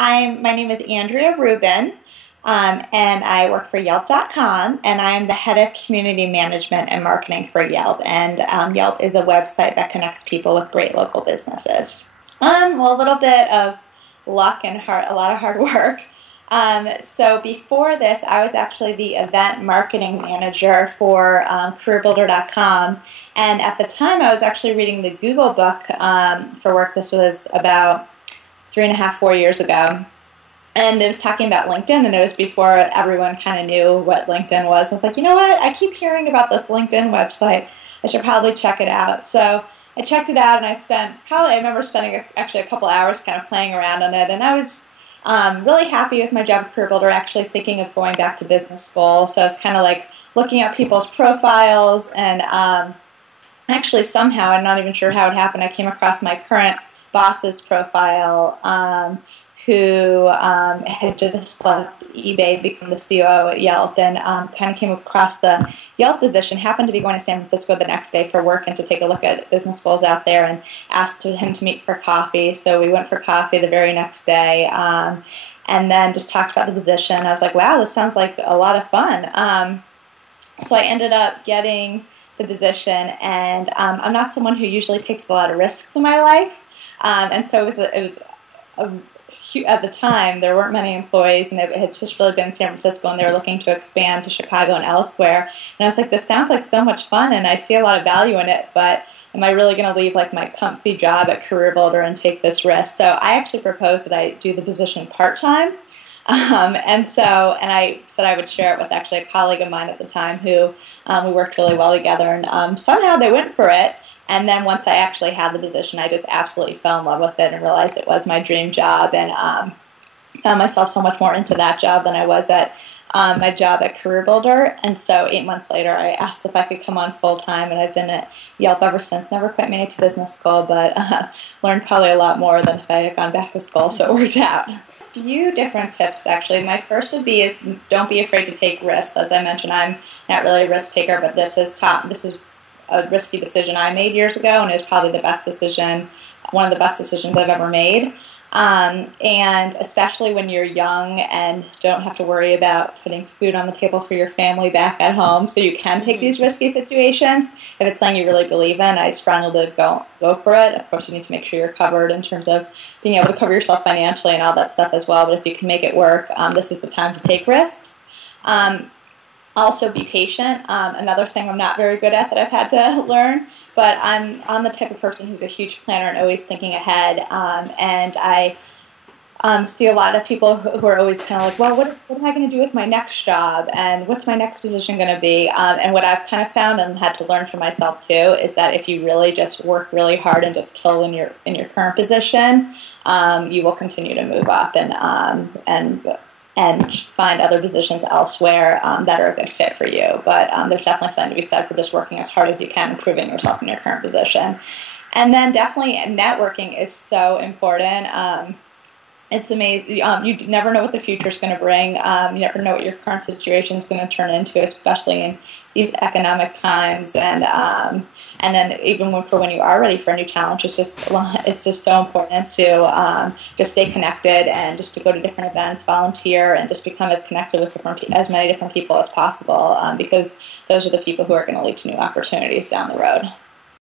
My name is Andrea Rubin, and I work for Yelp.com, and I am the head of community management and marketing for Yelp. And Yelp is a website that connects people with great local businesses. Well, a little bit of luck and a lot of hard work. So before this, I was actually the event marketing manager for CareerBuilder.com, and at the time, I was actually reading the Google book for work. This was about 3.5, 4 years ago. And it was talking about LinkedIn, and it was before everyone kind of knew what LinkedIn was. I was like, you know what? I keep hearing about this LinkedIn website. I should probably check it out. So I checked it out, and I remember spending actually a couple hours kind of playing around on it. And I was really happy with my job at CareerBuilder, actually thinking of going back to business school. So I was kind of like looking at people's profiles, and actually somehow, I'm not even sure how it happened, I came across my current boss's profile, who had just left eBay, become the COO at Yelp, and kind of came across the Yelp position, happened to be going to San Francisco the next day for work and to take a look at business schools out there, and asked him to meet for coffee. So we went for coffee the very next day, and then just talked about the position. I was like, wow, this sounds like a lot of fun. So I ended up getting the position, and I'm not someone who usually takes a lot of risks in my life. And so at the time, there weren't many employees, and it had just really been San Francisco, and they were looking to expand to Chicago and elsewhere. And I was like, this sounds like so much fun, and I see a lot of value in it, but am I really going to leave like my comfy job at CareerBuilder and take this risk? So I actually proposed that I do the position part-time. And I said I would share it with actually a colleague of mine at the time who we worked really well together, and somehow they went for it. And then once I actually had the position, I just absolutely fell in love with it and realized it was my dream job, and found myself so much more into that job than I was at my job at CareerBuilder. And so 8 months later, I asked if I could come on full-time, and I've been at Yelp ever since. Never quite made it to business school, but learned probably a lot more than if I had gone back to school, so it worked out. Few different tips, actually. My first would be is don't be afraid to take risks. As I mentioned, I'm not really a risk taker, but this is a risky decision I made years ago, and it was probably one of the best decisions I've ever made. And especially when you're young and don't have to worry about putting food on the table for your family back at home, so you can take these risky situations. If it's something you really believe in, I strongly believe go for it. Of course, you need to make sure you're covered in terms of being able to cover yourself financially and all that stuff as well, but if you can make it work, this is the time to take risks. Also, be patient. Another thing I'm not very good at that I've had to learn, but I'm the type of person who's a huge planner and always thinking ahead. And I see a lot of people who are always kind of like, well, what am I going to do with my next job, and what's my next position going to be? And what I've kind of found and had to learn for myself too is that if you really just work really hard and just kill in your current position, you will continue to move up and find other positions elsewhere that are a good fit for you. But there's definitely something to be said for just working as hard as you can, improving yourself in your current position. And then definitely networking is so important. It's amazing. You never know what the future is going to bring. You never know what your current situation is going to turn into, especially in these economic times. And then even when you are ready for a new challenge, it's just so important to just stay connected and just to go to different events, volunteer, and just become as connected with as many different people as possible, because those are the people who are going to lead to new opportunities down the road.